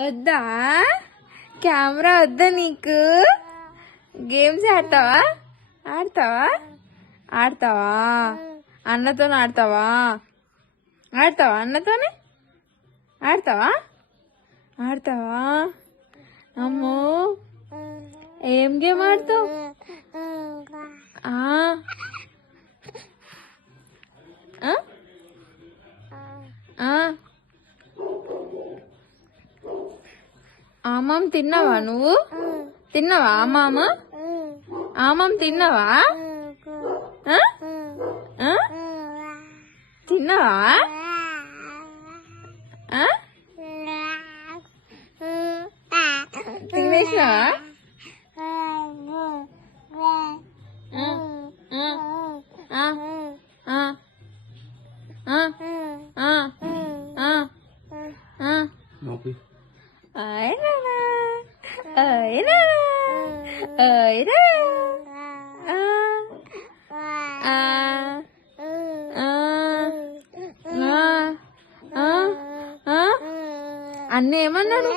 వద్దా? కెమెరా వద్దా నీకు? గేమ్స్ ఆడతావా? ఆడతావా? ఆడతావా? అన్నతో ఆడతావా? ఆడతావా? అన్నతోనే ఆడతావా? ఆడతావా? అమ్మో, ఏం గేమ్ ఆడతావు? ఆమాం తిన్నావా? నువ్వు తిన్నావా? ఆమాం తిన్నావా? తిన్నావా? తినేసినావా? అన్న ఏమన్నాడు?